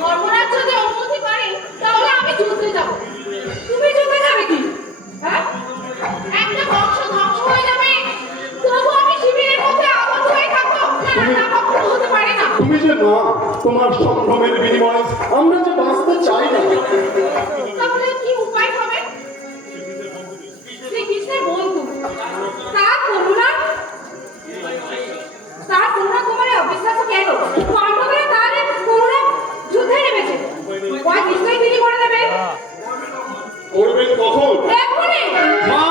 ধর্মরাজ যদি অনুমতি করে তাহলে আমি যুদ্ধে যাব। তুমি যুদ্ধে যাবে কি? হ্যাঁ, একটা বংশ ধ্বংস হয়ে যাবে, তবু আমি শিবিরের মধ্যে আবদ্ধ হয়ে থাকবো? না, কখনো হতে পারে না। তুমি যে মা, তোমার সম্ভ্রমের বিনিময়ে আমরা যে বাঁচতে চাই না। তাহলে কি উপায় হবে? শ্রীকৃষ্ণের বন্ধু তার করুণা তোমার অবিশ্বাস কেন? পাণ্ডবেরা তাহলে করুণা যুদ্ধে নেমেছে, ওই নিশ্চয়ই তিনি করে দেবেন। করবেন কখন? এখনই। মা!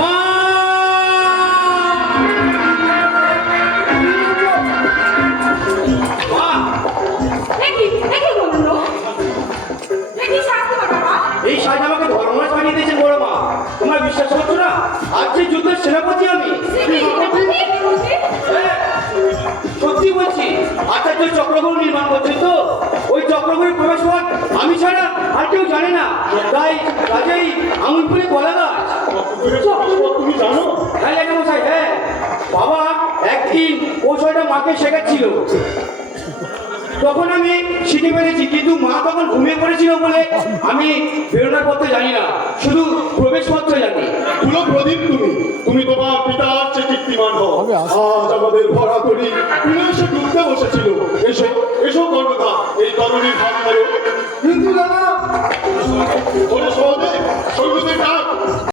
মা! মা! একই বললো, একই শাস্তি বাবা। এই সাজ আমাকে ধর্মরাজ বানিয়ে দিয়েছেন বড় মা। তোমরা বিশ্বাস করছো না? আজ যে যুদ্ধের সেনাপতি আমি। হ্যাঁ, সত্যি বলছি। আচার্য চক্রগুলো নির্মাণ করছে তো, ওই চক্রগুলোর প্রবেশ পথ আমি ছাড়া আর কেউ জানে না। তাই কাজেই আঙুল ফুলে কলা গাছ। তুমি জানো? হ্যাঁ লেখামশাই, হ্যাঁ। বাবা একদিন কৌশলটা মাকে শেখাচ্ছিল, তখন আমি শিখে ফেলেছি, কিন্তু মা তখন ঘুমিয়ে পড়েছিল বলে আমি বেরোনোর পথে জানি না, শুধু প্রবেশ পত্র জানি। পুরো প্রদীপ তুমি তোমার পিতার চেয়ে কীর্তিমান হও। আজ আমাদের ভরা করি তুমি এসে ডুবতে বসেছিল। এসো এসো কর্ণধা, এই তরুণীর ভাব করো। কিন্তু দাদা, ওরে সহদে সৈন্যদের ডাক।